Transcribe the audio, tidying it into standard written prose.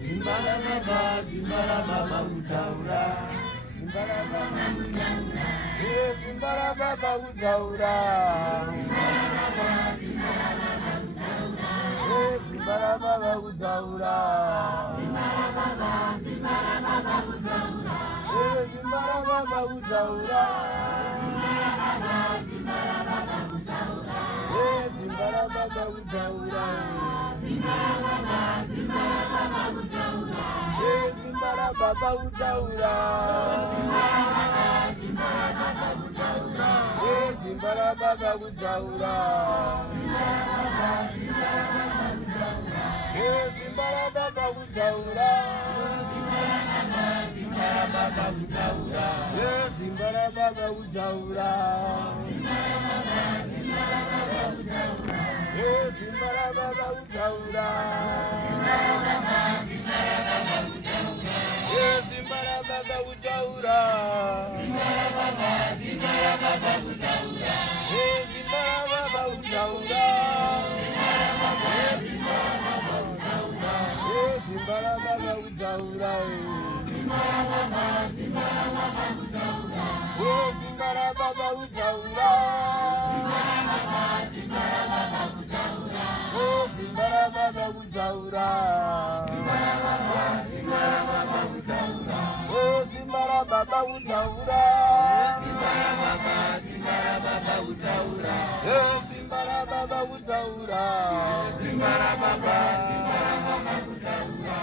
Zimbala baba utaura. Zimbala baba utaura. Zimbala baba utaura. Zimbala baba utaura. Zimbala baba utaura. Zimbala baba utaura. Zimbala baba utaura. Zimbala baba utaura. Zimbala baba utaura. Zimbala baba utaura. Zimbala baba utaura. Zimbala baba utaura. Zimbala baba utaura. Zimbala baba utaura. Zimbala baba utaura. Zimbala baba utaura. Zimbala baba utaura. Zimbala baba utaura.